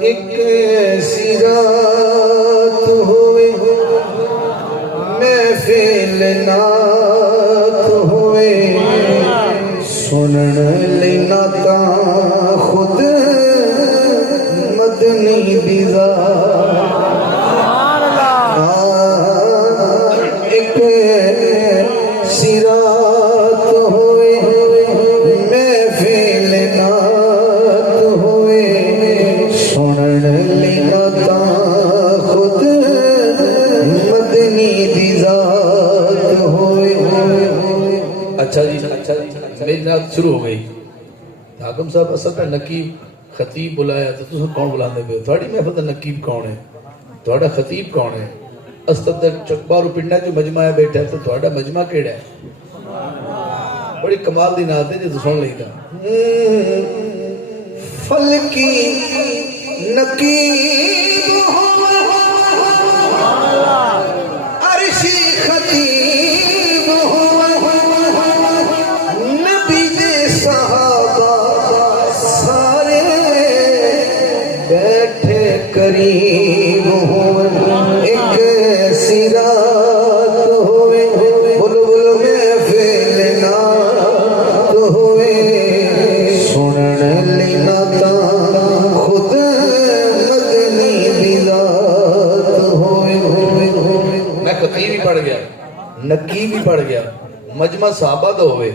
ایک ایسی رات ہوئے محفل نات ہوئے سنن لینا تا خود مدنی بیزا ایک ایسی رات ہوئے محفل نات ہوئے سنن لینا تا خود مدنی بیزا ہوئے. اچھا جی میری نعت شروع ہو گئی. حاکم صاحب اصل میں نقیب خطیب بلایا تو تم کون بلانے پہ تھوڑی محفل دا نقیب کون ہے تھوڑا خطیب کون ہے اصل دا چکبارو پنڈا جو مجمع بیٹھا ہے تو تھوڑا مجمع کیڑا ہے بڑی کمال دی نعت ہے جو سن لئی دا. فلکی نقیب ہو عرشی خطیب ہو نبی دے صحابہ سارے بیٹھے قریب ہو ایک ایسی رات ہوئے بلبل محفل نات ہوئے سنن لینا تا خود مدنی بیزات ہوئے. میں خطیب ہی پڑھ گیا نقیب ہی پڑھ گیا مجمع صحابہ دا ہوئے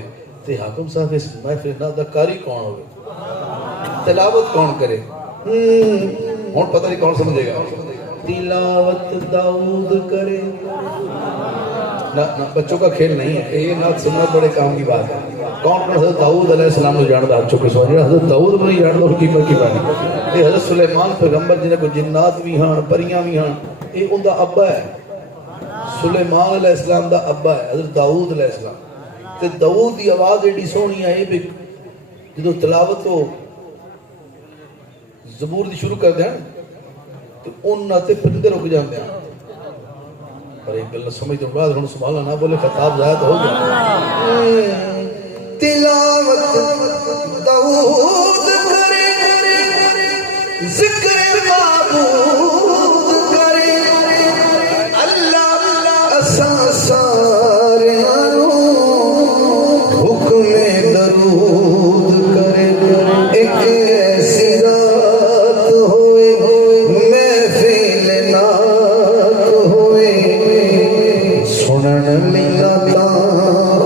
تے حاکم صاحب اس محفل نعت دا قاری کون ہوئے تلاوت کون کرے ہون پتہ نہیں کون سمجھے گا. تلاوت داؤد کرے نہ بچوں کا کھیل نہیں ہے یہ نعت سننا بڑے کام کی بات ہے. کون حضرت داؤد علیہ السلام کو جانتا ہے بچوں کے سوچ رہے حضرت داؤد نہیں جانتا اور قیمت کی بات یہ حضرت سلیمان پیغمبر جنہیں کو جنات بھی ہاں پریاں بھی ہاں یہ ان دا ابا ہے سلیمان علیہ السلام دا ابا ہے حضرت داؤد علیہ السلام. تے داؤد دی آواز ایڈی سونی ہے بھی جدو تلاوت ہو زبور دی شروع کر دیں تو ان ناتے پرندے رک جاندے ہیں پر ایک گل سمجھ دوں بعد ہن سبحان نہ بولے خطاب زائد ہو گیا. تلاوت داؤد کرے ذکر معبود کرے اللہ اساں ساریاں حکم درود کرے. ایک ایسی رات ہوئے محفل نعت ہوئے سنن لینا تا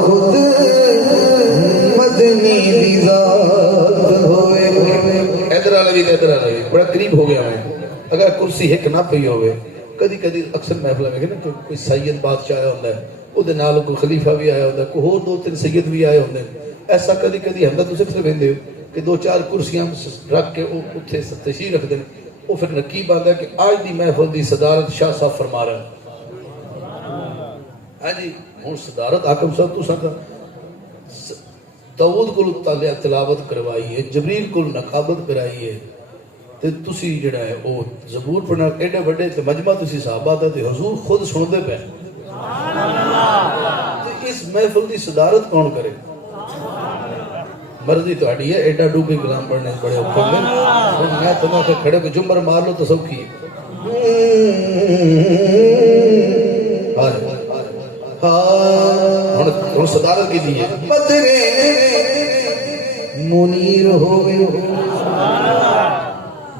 خود مدنی بیزات ہوئے. ادھر علی بڑا قریب ہو گیا میں اگر کرسی ایک نہ پئی ہوئے کدی کدی اکثر محفل میں کہ کوئی سید بادشاہ آیا ہوتا ہے وہ دے نال کوئی خلیفہ بھی آیا ہوتا ہے کوئی اور دو تین سید بھی آئے ہوتے ہیں ایسا کدی کدی ہم تو اکثر ویندے ہو کہ دو چار کرسیاں رکھ کے اتنے تشریح رکھ دیں وہ پھر نقیب آتا ہے کہ آج دی محفل دی صدارت شاہ صاحب فرما رہا ہے. ہاں جی ہوں صدارت حاکم صاحب تو سکا داؤد کو تلاوت کروائی ہے جبریل کو نقابت کرائی ہے تے تسی جڑا ہے او زبور پڑھنا ایڈے بڑے تے مجمع تسی صحابہ دا تے حضور خود سن دے پے سبحان اللہ. تے اس محفل دی صدارت کون کرے مرضی تہاڈی ہے ایڈا ڈوبے کلام پڑھنے بڑے اوکھے ہیں میں تمہاں سے کھڑے کو جمبر مار لو تو سوکھی ہے. ہن صدارت کی دی ہے بدر منیر ہوئے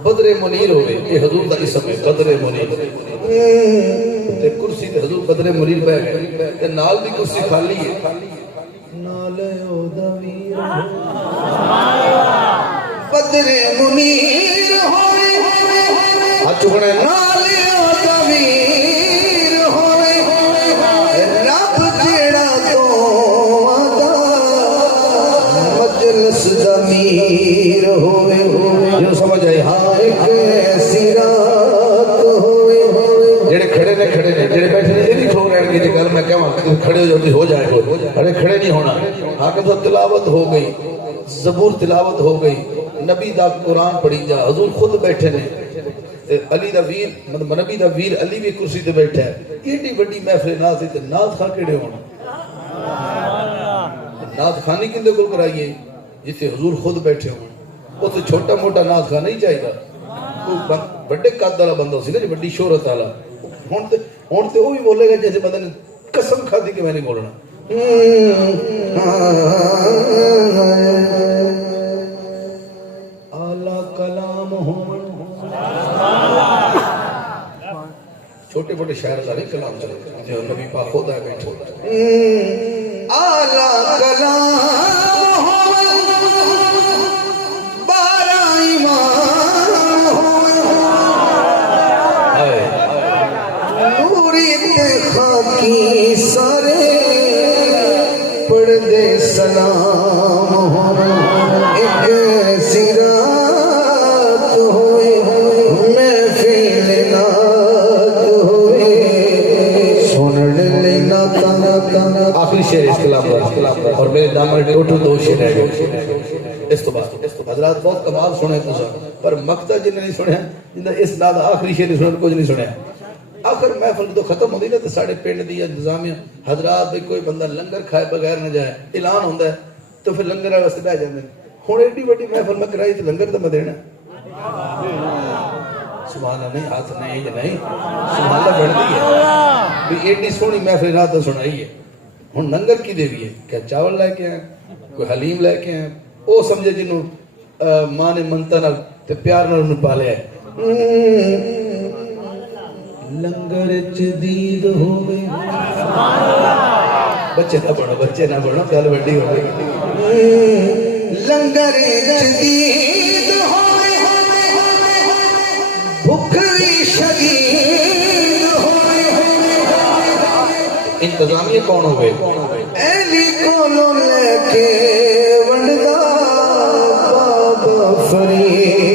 بدر منیر ہوئے یہ حضور دا اسم ہے بدر منیر تے کرسی تے حضور بدر منیر پہ گئے تے نال دی کرسی خالی ہے نال او دا ویر بدر منیر ہوئے ہاتھ چکنے نال او دا ویر ہوئے رب جیڑا تو آدھا مجلس ضمیر ہوئے جو سمجھ آئے ہاں ایک ایسی رات ہوئے جڑے کھڑے نے جڑے بیٹھے نے یہ نہیں کھلو رہے گی گل میں کہواں کہ کھڑے ہو جائے گا ارے کھڑے نہیں ہونا. حاکم صاحب تلاوت ہو گئی زبور تلاوت ہو گئی نبی دا قرآن پڑھی جا حضور خود بیٹھے نے علی دا ویر مطلب نبی دا ویر علی بھی کرسی تے بیٹھا ہے ایڈی بڑی محفل ناز تے ناز کھا کیڑے ہونا ناز خانی کندے کول کرائیے جتھے حضور خود بیٹھے ہوں وہ تو چھوٹا موٹا ناز خان نہیں چاہیے بڑے قد والا بندہ سی نا جی بڑی شہرت والا ہوں تو وہ بھی بولے گا جیسے بندے نے قسم کھا دی کہ میں نہیں بولنا اعلی کلام چھوٹے موٹے شاعر کا نہیں کلام چلے جو نبی پاک خود ہے بیٹھے اعلی کلام بارہ ایمان نوری خاکی سارے پڑھ دے سلام ایک ایسی رات ہوئے محفل نات ہوئے سن لینا تانا تانا آخری شعر اس کلام کا اور میرے دامن ٹوٹل 2 شعر رہ گئے اس تو بعد حضرات بہت کمال سنے تو پر مقطع جن نے نہیں سنیا جن اس نال آخری شعر نہیں سنیا کچھ نہیں سنیا آخر محفل تو ختم ہوتی نا تو ساڑھے پنڈ دی انتظامیہ حضرات بھی کوئی بندہ لنگر کھائے بغیر نہ جائے اعلان ہوتا ہے تو پھر لنگر واسطے بہ جاندے ہن ایڈی بڑی محفل میں کرائی تو لنگر تو میں دینا سبحان اللہ نہیں ہاتھ نہیں یہ نہیں سبحان اللہ بڑھتی ہے بھی ایڈی سونی محفل رات تو سنائی ہے ہن لنگر کی دیوی ہے کیا چاول لے کے آئے کوئی حلیم لے کے آئے وہ سمجھے جنوں ماں نے منتا نال تے پیار نال انہوں پالیا ہے لنگر جدید ہوئے بچے نہ پڑھو پیال بڑی ہو گئی لنگر جدید ہوئے بھکری شدید ہوئے انتظامیہ کون ہوئے ایلی کولوں لے کے ونڈا بابا فرید